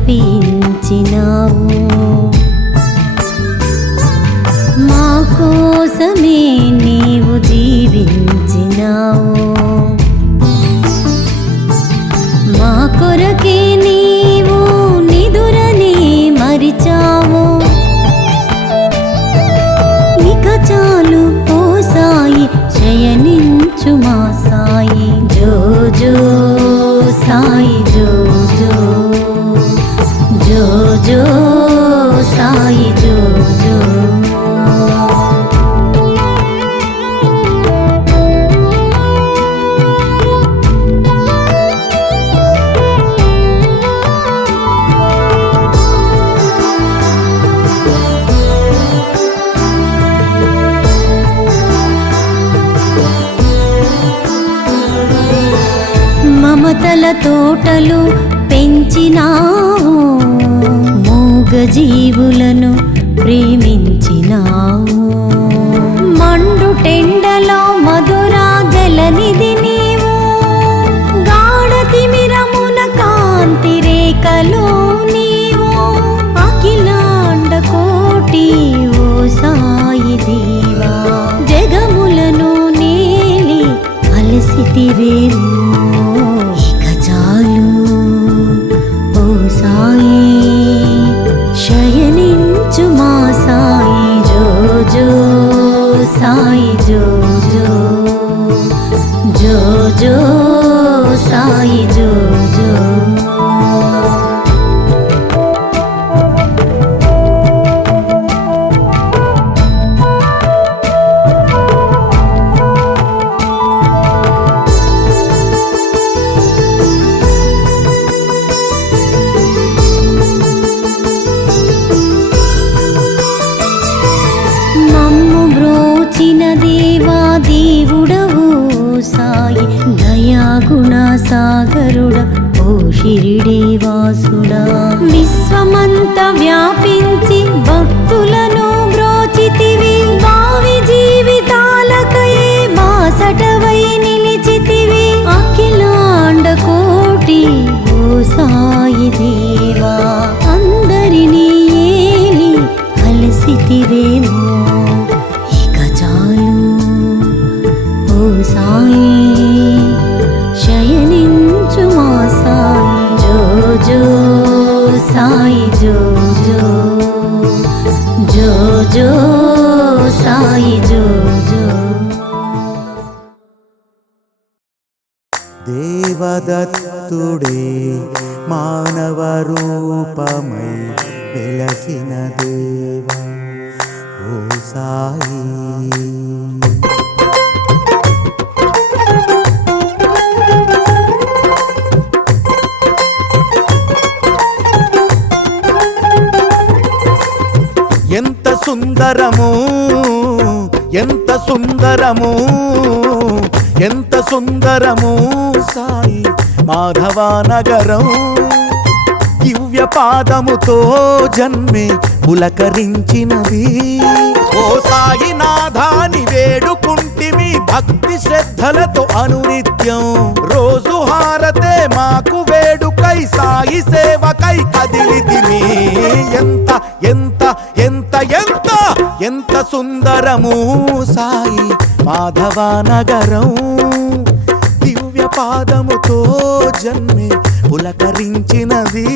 అర్పించినావు. మా కోసమే నీవు జీవించినావు. మా కొరకే నీవు నిదురని మరిచావు. ఇక చాలు ఓ సాయి, శయనించు మా సాయి. జో జో సాయి జో జో, జో జో సాయి జో జో. మమతల తోటలు పెంచినావు, మూగజీవులను ప్రేమించినావు. మండుటెండలో మధురా జలనిధి నీవు, గాఢతిమిరమున కాంతి రేఖలో నీవు. అఖిలాండ కోటి ఓ సాయి దేవా, జగములను నేలి అలసితివేమో. ఇక చాలు ఓ సాయి, శయనించు మా సాయి. జో జో సాయి జో జో, జో జో సాయి జో జో. మమ్ము బ్రోచిన దేవా దేవుడవు సాయి, దయాగుణ సాగరుడ ఓ షిరిడి వాసుడా. విశ్వమంత వ్యాపించి భక్తులను బ్రోచితివి, భావి జీవితాలకై బాసటవై నిలిచితివి. అఖిలాండ కోటి ఓ సాయి దేవా, అందరినీ ఏలి అలసితివేమో. ఇక చాలు ఓ సాయి, శయనించు మా సాయి. జో జో సాయి జో జో, జో జో సాయి జో జో. దేవదత్తుడే మానవ రూపమై వెలసిన దేవా ఓ సాయి. ఎంత సుందరము, ఎంత సుందరము, ఎంత సుందరము సాయి మాధవ నగరం. దివ్య పాదముతో జన్మే పులకరించినది. ఓ సాయి నాథాని వేడుకుంటిమి భక్తి శ్రద్ధలతో అనునిత్యం. రోజు హారతే మాకు వేడుకై, సాయి సేవకై కదిలితిమి. ఎంత ఎంత ఎంత ఎంత ఎంత సుందరము సాయి మాధవ నగరం. దివ్య పాదముతో జన్మే పులకరించినది.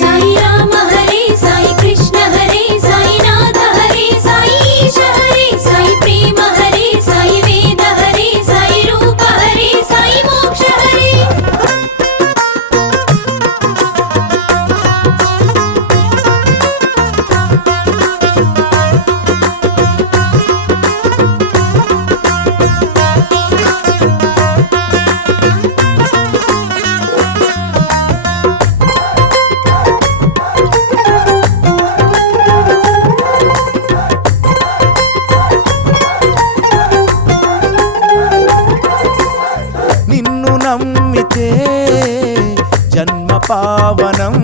సాయి రామ హరే, సాయి కృష్ణ హరే, సాయి నాథ హరే, సాయి ఈశ హరే, సాయి ప్రేమ హరే, సాయి వేద హరే, సాయి రూప హరే, సాయి మోక్ష హరే. పావనం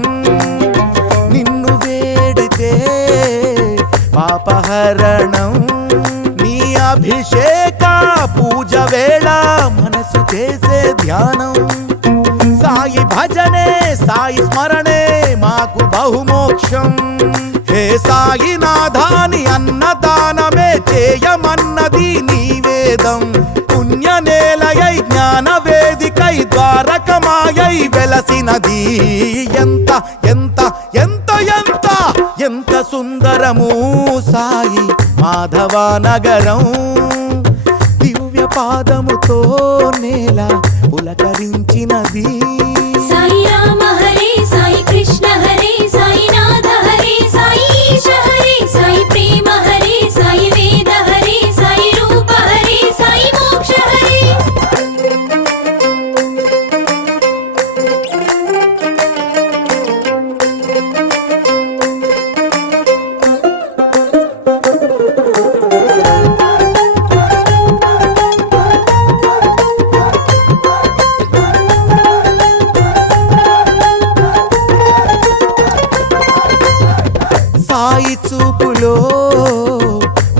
నిన్ను వేడితే పాపహరణం నీ అభిషేక పూజ వేళ మనసు చేసే ధ్యానం సాయి భజనే సాయి స్మరణే మాకు బహుమోక్షం. హే సాయినాథాని అన్నదానమే చేయమన్నది నీ వేదం. పుణ్యనేలయై జ్ఞాన వేదికై ద్వారకమాయై వెలసినది ఎంత ఎంత ఎంత ఎంత ఎంత సుందరము సాయి మాధవ నగరం. దివ్య పాదముతో నేల పులకరించినది. సాయి రామ హరే సాయి కృష్ణ హరే సాయినాథ హరే సాయి ఈశ హరే సాయి ప్రేమ హరే సాయి వేద హరే సాయి రూప హరే సాయి మోక్ష హరే. సాయి చూపులో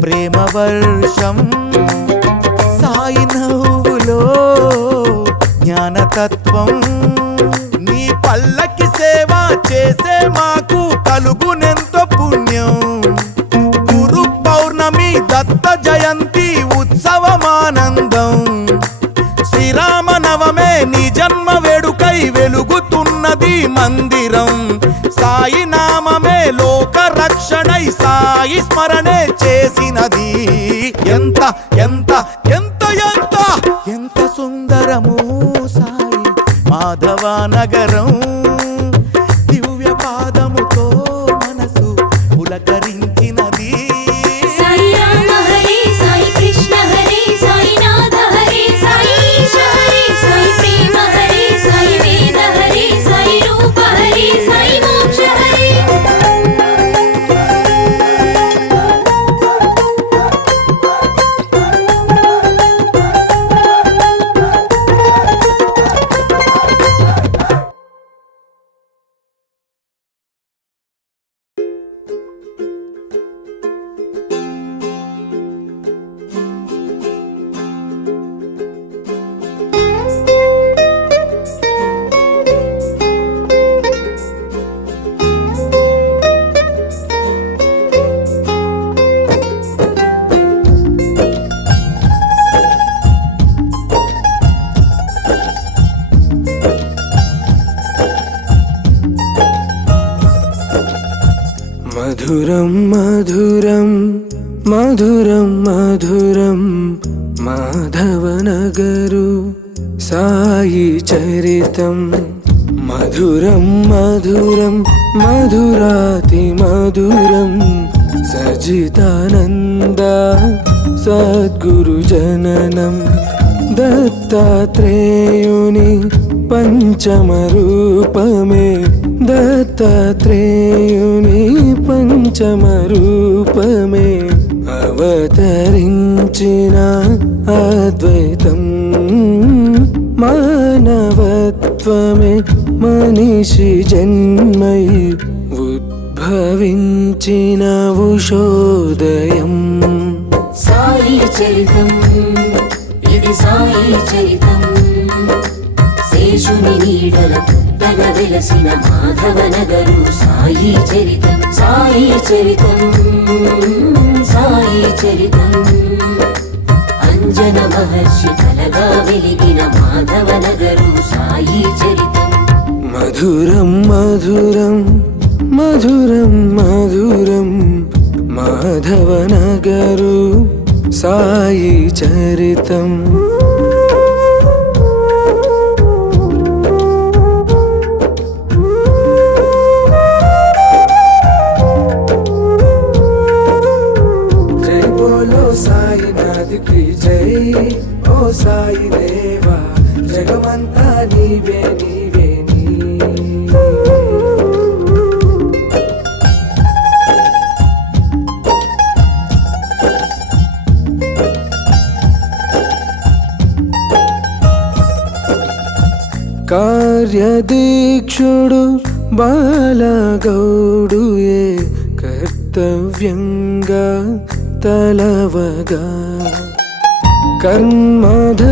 ప్రేమ వర్షం, సాయి నవ్వులో జ్ఞానతత్వం. నీ పల్లకి సేవ చేసే మాకు కలుగునెంతో పుణ్యం. గురు పౌర్ణమి దత్త జయంతి ఉత్సవమానందం. శ్రీరామ నవమే నీ జన్మ వేడుకై వెలుగుతున్నది మందిరం. సాయి నామమే లోక రక్షణై సాయి స్మరణే చేసినది. ఎంత ఎంత ఎంత ఎంత ఎంత సుందరము సాయి మాధవ నగరం. దివ్య పాదముతో మనసు పులకరించినది. సాయి రామ హరే సాయి కృష్ణ హరే సాయినాథ హరే సాయి ఈశ హరే సాయి ప్రేమ హరే సాయి వేద హరే సాయి రూప హరే సాయి మోక్ష హరే. మధురం మధురం మధురం మధురం మాధవనగరు సాయి చరితం. మధురం మధురం మధురాతి మధురం సజితానంద సద్గురు జననం. దత్తాత్రేయుని పంచమ రూపమే దత్తాత్రేయుని పంచమ రూపమే అవతరించిన అద్వైతం. మానవత్వమే మనిషి జన్మై ఉద్భవించిన ఉషోదయం. సాయి చరితం ఇది సాయి చరితం. శేషుని నీడల పుట్టగ వెలసిన మాధవ నగరు సాయి చరితం. సాయి చరితం సాయి చరితం. అంజన మహర్షి కలగా వెలిగిన మాధవ నగరు సాయి చరితం. మధురం మధురం మధురం మధురం మాధవనగరు సాయి చరితం. జై బోలో సాయినాథ్ की జై. ఓ సాయి దేవా జగమంతా నీవే నీవే నీ. కార్యదీక్షుడు బాలగౌడుయే కర్తవ్యంగా తలవగా. కర్మదక్షుడు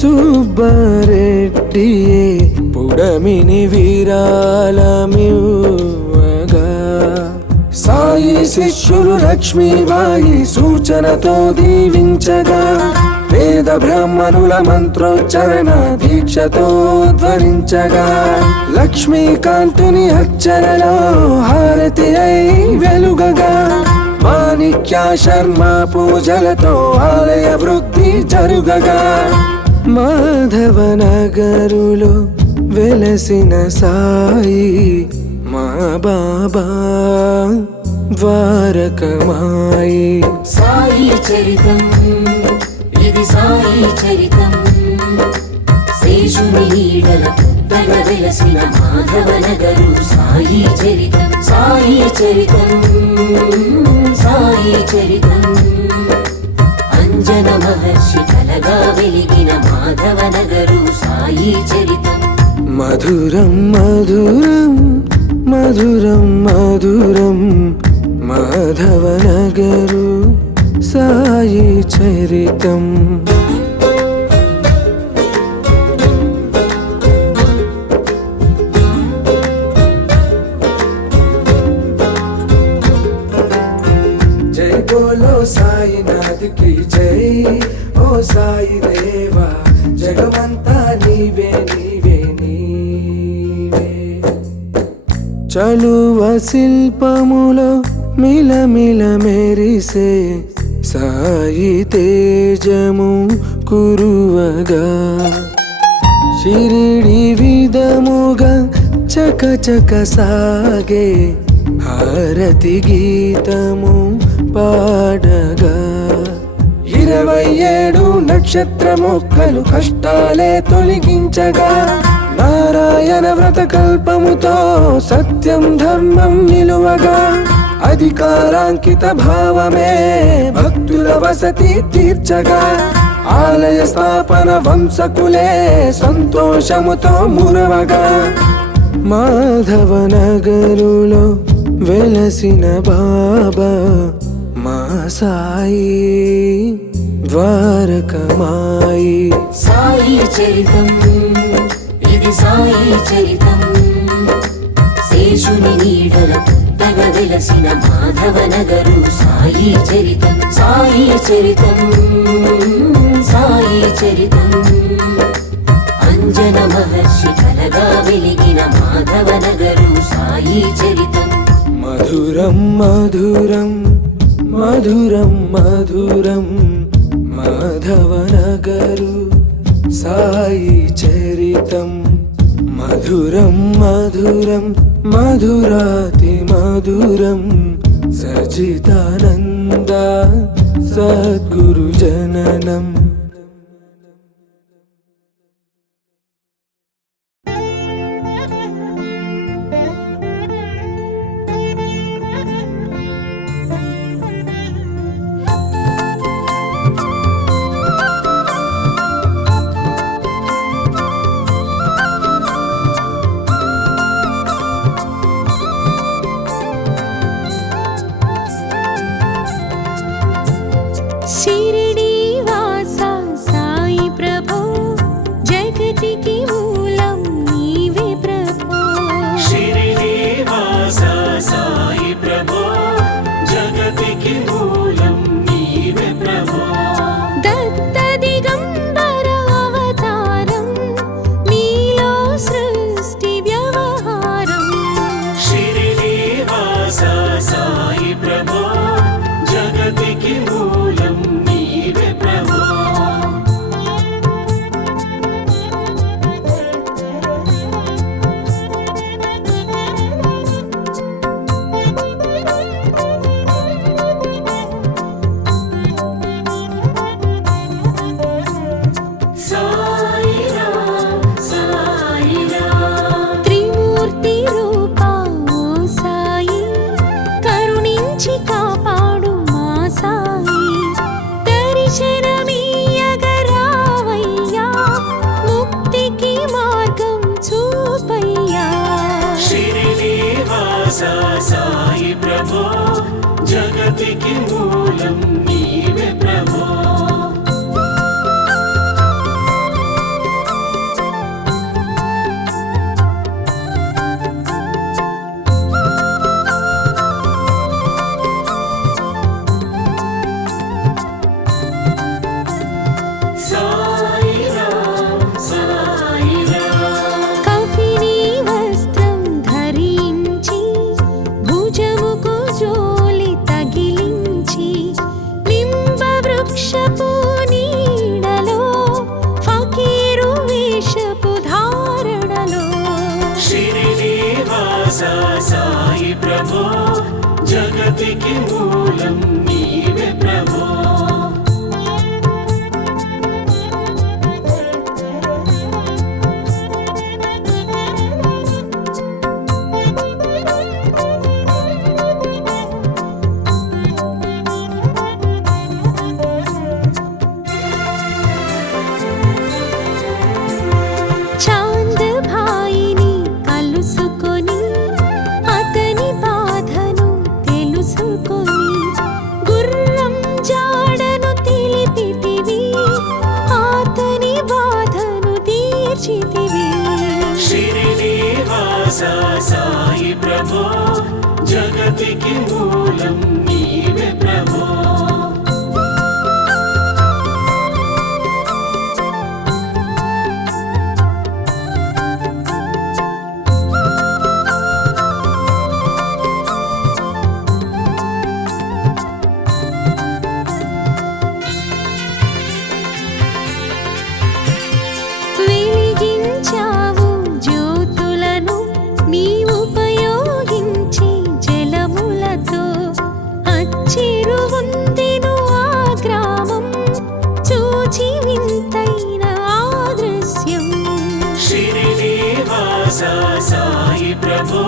సుబ్బారెడ్డియే పుడమిని వీరాలమివ్వగా సాయి శిష్యులు లక్ష్మీబాయి సూచనతో దీవించగా వేద బ్రాహ్మణుల మంత్రోచ్చరణ దీక్షతో ధ్వనించగా లక్ష్మీకాంతుని అర్చనలో హారతి అయి వెలుగగా మాణిక్య శర్మ పూజలతో ఆలయ వృద్ధి జరుగగా మాధవనగరులో వెలసిన సాయి మా బాబా ద్వారకమాయి సాయి చరితం ఇది సాయి చరితం శేషుని నీడల పుట్టగ వెలసిన మాధవనగరు సాయి చరితం సాయి చరితం సాయి చరితం అంజన మహర్షి కలగా వెలిగిన మాధవనగరు సాయి చరితం మధురం మధురం మధురం మధురం మాధవనగరు సాయి చరితం జై బోలో సాయినాథ్ కి జై ఓ సాయి దేవా జగమంతా నీవే నీవే నీవే చలువ శిల్పములో మిలమిల మెరిసే సాయి తేజము కురువగా షిరిడి విధముగా చక చక సాగే హారతి గీతము పాడగా 27 నక్షత్ర మొక్కలు కష్టాలే తొలగించగా నారాయణ వ్రత కల్పముతో సత్యం ధర్మం నిలువగా అధికారాంకిత భావమే భక్తుల వసతి తీర్చగా ఆలయ స్థాపన వంశకులే సంతోషముతో మురవగా మాధవనగరులో వెలసిన బాబా మా సాయి ద్వారకమాయి సాయి చరితం ఇది సాయి చరితం శేషుని నీడల పుట్టగ వెలసిన మాధవనగరు సాయి చరితం సాయి చరితం సాయి చరితం అంజన మహర్షి కలగా వెలిగిన మాధవనగరు సాయి చరితం మధురం మధురం మధురం మధురం మాధవనగరు సాయి చరితం మధురం మధురం మధురాతి మధురం సచిదానంద సద్గురు జననం शिरडी वासा साई प्रभो जगतिकी मूलं नीवे प्रभो शिरडी वासा साई प्रभो जगतिकी मूलं नीवे प्रभो दत्त दिगंबर अवतारं नीलो सृष्टि व्यवहारं शिरडी वासा साई प्रभो जगतिकी मूलं नीवे प्रभो साई राम साई राम त्रिमूर्ति रूपा ओ साई करुणिंచి కాపాడు మా సాయి దర్శనమీయగరావయ్యా ముక్తికి మార్గం చూపయ్యా शिरडी वासा साई प्रभो जगतिकी मूलं नीवे प्रभो వృక్షపు నీడలో ఫకీరు వేషపు ధారణలో శ్రీనివాస సాయి ప్రభో జగతికి మూలం నీవే ప్రభో చాంద్ భాయిని కలుసుకొని అతని బాధను తెలుసుకొని గుర్రం జాడను తెలిపితివి అతని బాధను తీర్చితివి శ్రీనివాస సాయి ప్రభో జగతికి మూలం నీవే ప్రభో వెలిగించావు జ్యోతులను నీ ఉపయోగించి జలములతో అచ్చిరువుందెను ఆ గ్రామం చూచి వింతైన ఆ దృశ్యం శ్రీనివాస సాయి ప్రభో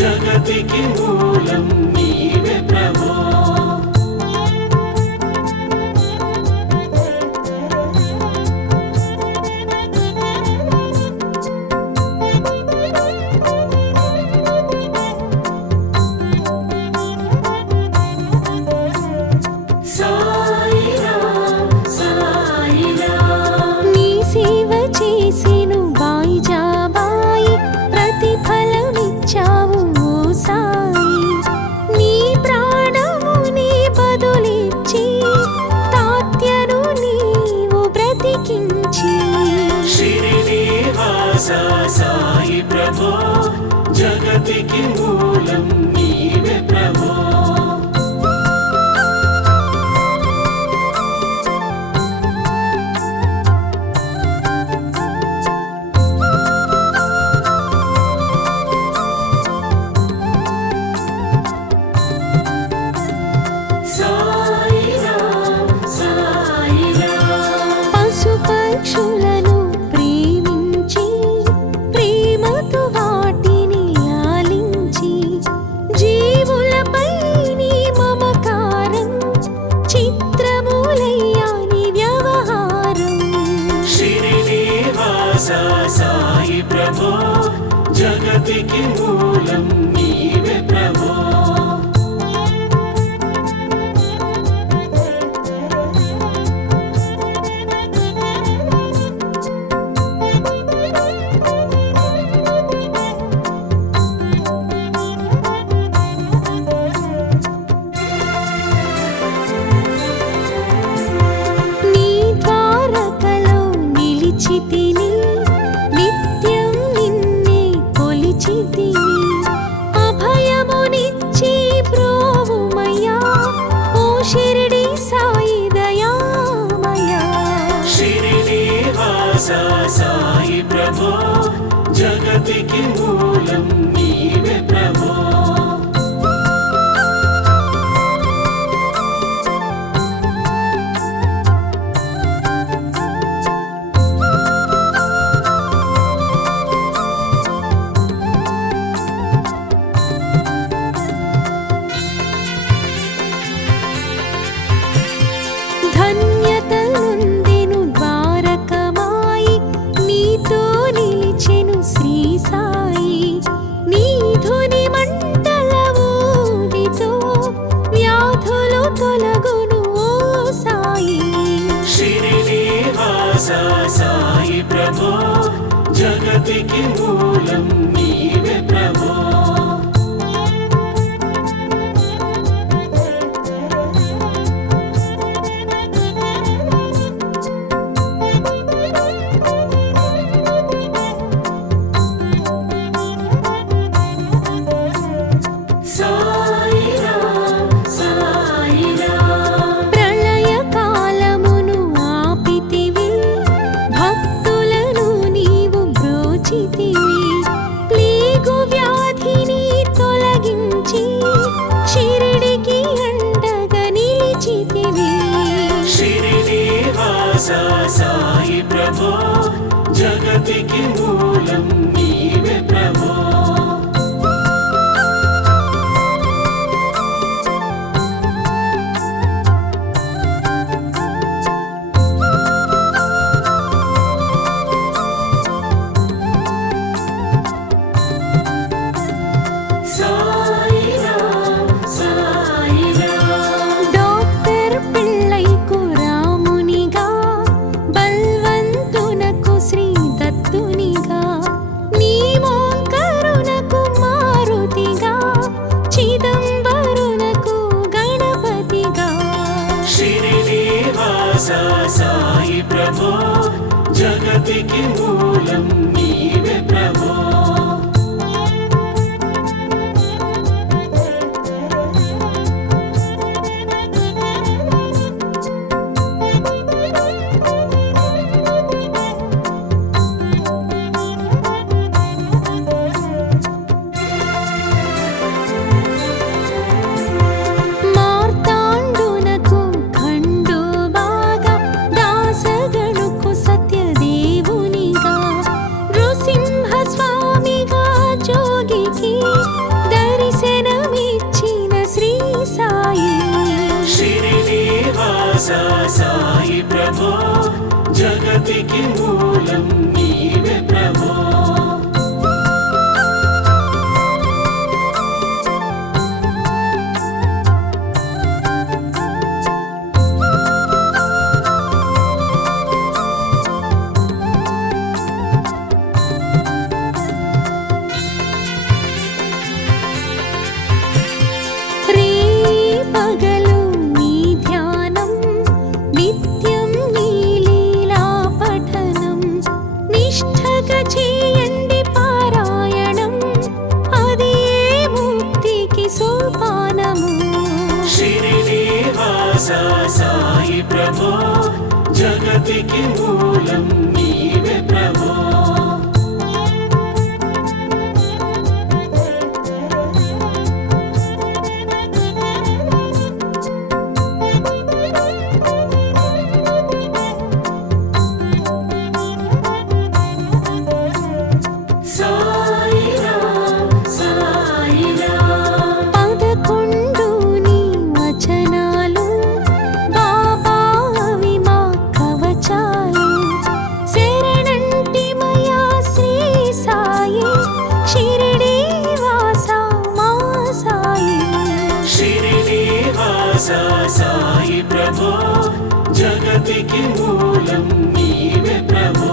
జగతికి మూలం నీవే ప్రభో సాయిరాం సాయిరాం నీ సేవ చేసెను బాయిజాబాయి ప్రతిఫలమిచ్చావు ఓ సాయి నీ ప్రాణముని బదులిచ్చి తాత్యను నీవు బ్రతికించి శ్రీనివాస సాయి ప్రభో జగతికి మూలం నీవే ప్రభో సాయిరాం సాయిరాం పశుపక్షులను ప్రేమించి ప్రేమతో వాటిని లాలించి జీవులపై నీ మమకారం చిత్రమూలయ్యా నీ వ్యవహారం శ్రీనివాస సాయి ప్రభో జగతికి మూలం నీవే ప్రభో నీ ద్వారకలో నిలిచితిని నిత్యం నిన్నే కొలిచితిని అభయమునిచ్చి ప్రోవుమయ్యా ఓ షిరిడి సాయి దయామయా శ్రీనివాస సాయి ప్రభో జగతికి మూలం నీవే ప్రభో ధన్యతలుందెను ద్వారకమాయి నీతో నిలిచెను శ్రీ సాయి నీ ధుని మంటల ఊదితో వ్యాధులు తొలగును ఓ సాయి శ్రీనివాస సాయి ప్రభో జగతికి మూలం నీవే ప్రభో సాయిరాం సాయిరాం ప్రళయకాల శ్రీనివాస సాయి ప్రభో జగతికి మూలం నీవే ప్రభో డాక్టర్ పిళ్ళైకు రామునిగా బల్వంతునకు శ్రీ దత్తునిగా నీమోంకరునకు మారుతిగా చిదంబరునకు గణపతిగా శ్రీనివాస సాయి ప్రభో జగతికి మూలం నీవే ప్రభో మార్తాండునకు ఖండోబాగా దాసగణుకు సత్యదేవునిగా నృసింహస్వామిగా జోగికి దర్శనమిచ్చిన శ్రీ సాయి శ్రీనివాస సాయి ప్రభో జగతికి మూలం నీవే ప్రభో రే పగలు నీ ధ్యానం నిత్యం నీ లీలా పఠనం నిష్ఠగా చేయండి పారాయణం అది ముక్తికి సోపానము శ్రీనివాస సాయి ప్రభో జగతికి మూలం నీవే ప్రభో పదకొండు నీ వచనాలు బాబా అవి మా కవచాలు శరణంటిమయా శ్రీ సాయి షిరిడి వాస మా సాయి శ్రీనివాస సాయి ప్రభో జగతికి మూలం నీవే ప్రభో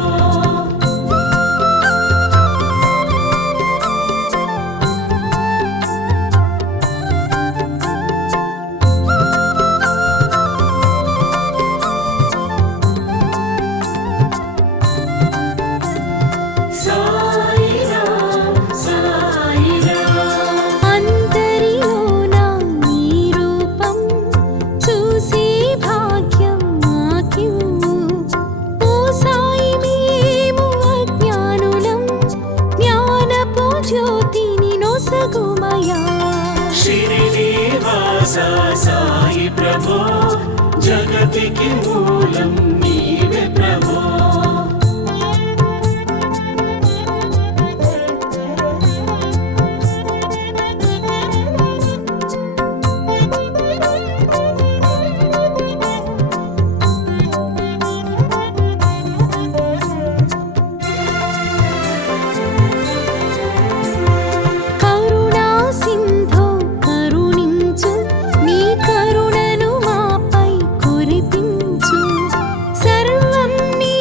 అంతరిలోన నీ రూపం చూసే భాగ్యం మాకివ్వు ఓ సాయి మేము అజ్ఞానులం జ్ఞానపు జ్యోతిని నొసగుమయా శ్రీనివాస సాయి ప్రభో జగతికి మూలం నీవే ప్రభో కరుణా సింధో కరుణించు నీ కరుణను మాపై కురిపించు సర్వం నీ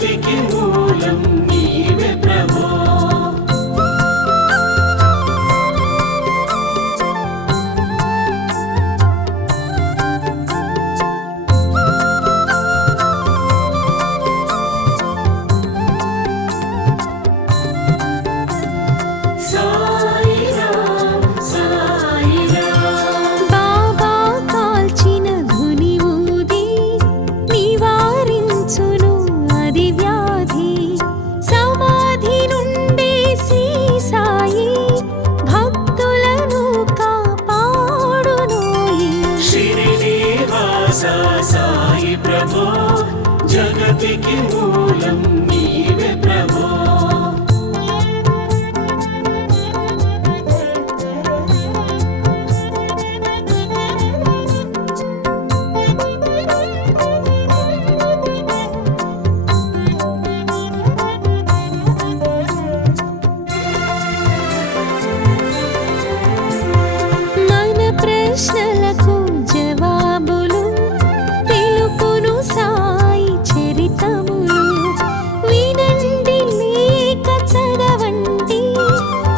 జగతికి మూలం నీవే ప్రభో సాయిరాం సాయిరాం బాబా కాల్చిన ధుని ఊది నివారించును అది వ్యాధి సమాధి నుండి శ్రీ సాయి భక్తులను కాపాడునోయి షిరిడి వాస సాయి ప్రభో జగతికి మూలం నీవే ప్రభో మన ప్రశ్నలకు జవాబులు తెలుపును సాయి చరితములు వినండి లేక చదవండి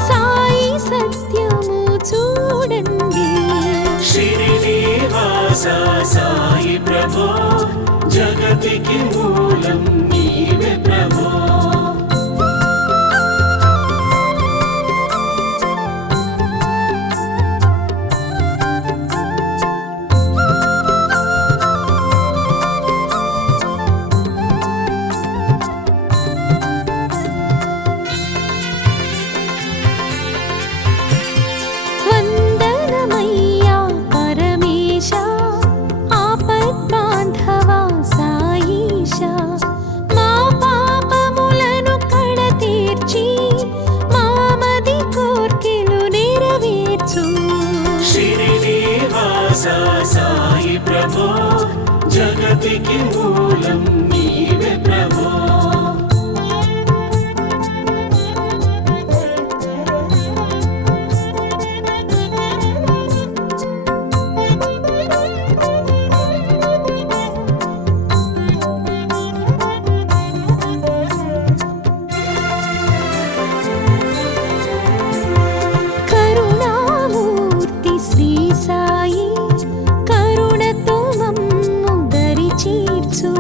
సాయి సత్యము చూడండి షిరిడి వాస సాయి ప్రభో జగతికి మూలం నీవే ప్రభో వందనమయ్యా పరమేశ ఆపద్బాంధవా సాయీశ మా పాపములను కడతీర్చి మామది కోర్కెలు నెరవేర్చు షిరిడి వాస సాయి ప్రభో జగతికి మూలం నీవే ప్రభో కరుణామూర్తి శ్రీ సాయి కరుణతో మమ్ము దరి చేర్చు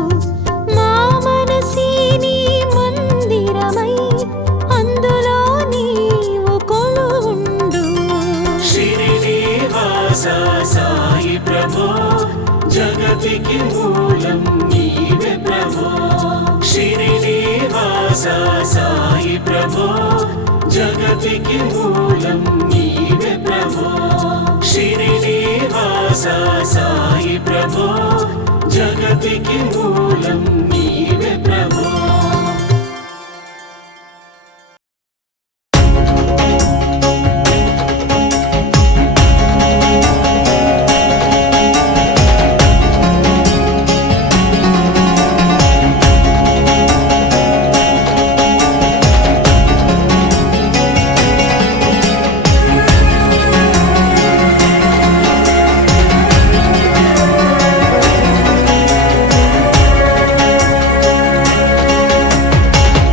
మా మనసిని మందిరమై అందులో నీవు కొలువుండు షిరిడి వాస సాయి ప్రభో జగతికి మూలం నీవే ప్రభో షిరిడి వాస సాయి ప్రభో జగతికి మూలం నీవే ప్రభో షిరిడి వాస సాయి ప్రభో జగతికి మూలం నీవే ప్రభో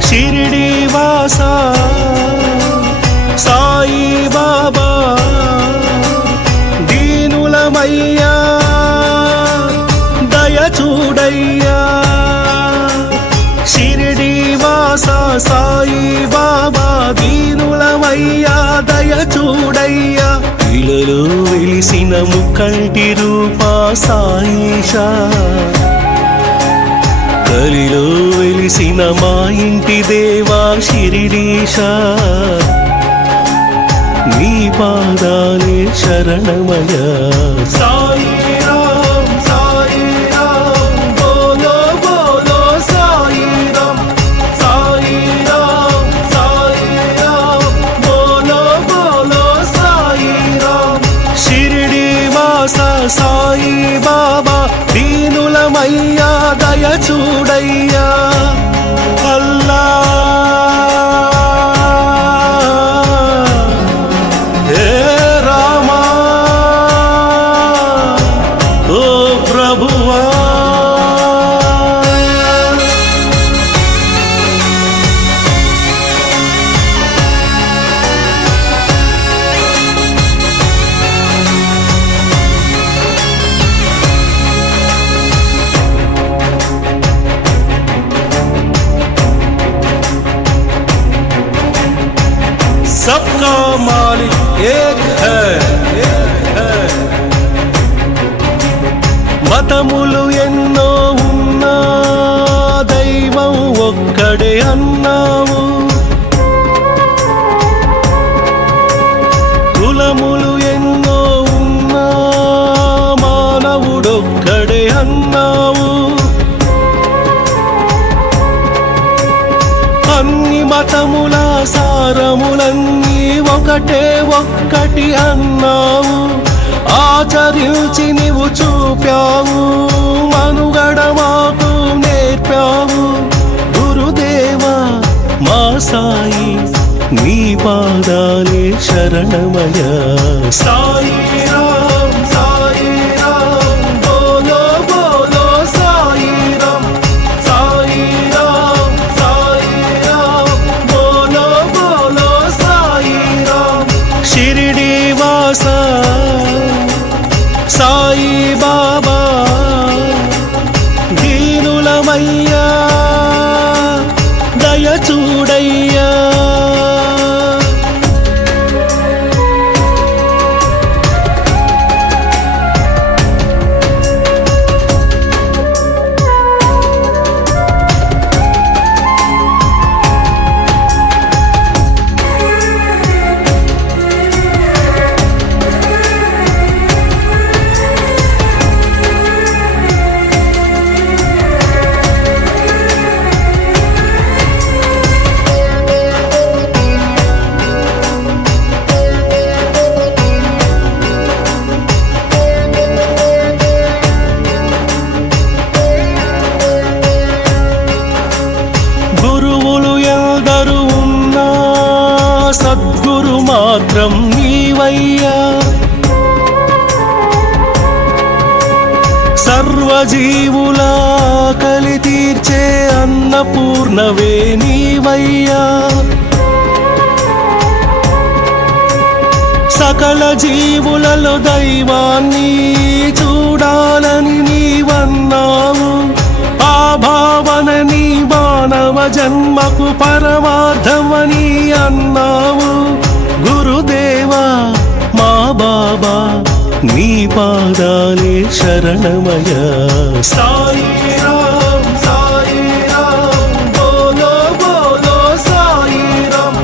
షిరిడి వాస సాయి బాబా దీనులమయ్యా దయ చూడయ్యా షిరిడి వాస సాయి బాబా దీనులమయ్యా దయ చూడయ్యా ఇలలో వెలిసిన ముక్కంటి రూపా సాయిషా కలిలో వెలిసిన మా ఇంటి దేవా షిరిడీశా నీ పాదాలే శరణమయ సాయిరాం సాయిరాం బోలో బోలో సాయిరాం సాయిరాం సాయిరాం బోలో బోలో సాయిరాం షిరిడి వాస సాయి బాబా దీనులమయ్యా దయ చూడయ్యా అల్లా హే రామా सबका मालिक एक है, మతములు ఎన్నో ఉన్నా దైవం ఒక్కడే అన్నావు, కులములు ఎన్నో ఉన్నా మానవుడొక్కడే అన్నావు, అన్ని మతముల సారములన్నీ ఒకటే ఒక్కటి అన్నావు, ఆచరించి నీవు చూపావు, మనుగడ మాకు నేర్పావు. గురుదేవా మా సాయి నీ పాదాలే శరణమయ. సాయి రామ్ సాయి రామ్ బోలో బోలో సాయి రామ్, సాయి రామ్ సాయి రామ్ బోలో బోలో సాయి రామ్. షిరిడి వాసా సాయి బాబా దీనులమయ్యా దయ చూడయ్యా. సద్గురు మాత్రం నీవయ్యా, సర్వజీవుల ఆకలి తీర్చే అన్నపూర్ణవే నీవయ్యా, సకల జీవులలో దైవాన్ని చూడాలని నీవన్నావు, ఆ భావన నీ మానవ జన్మకు పరమార్థమని అన్నావు. గురుదేవా మా బాబా నీ పాదాలే శరణమయ. సాయి రామ్ సాయి రామ్ బోలో బోలో సాయి రామ్,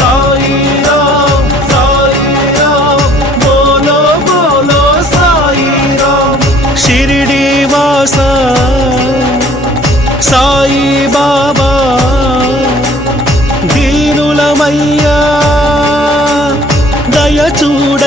సాయి రామ్ సాయి రామ్ బోలో బోలో సాయి రామ్. షిరిడి వాసా సాయి బాబా దీనులమయ్యా దయ చూడ.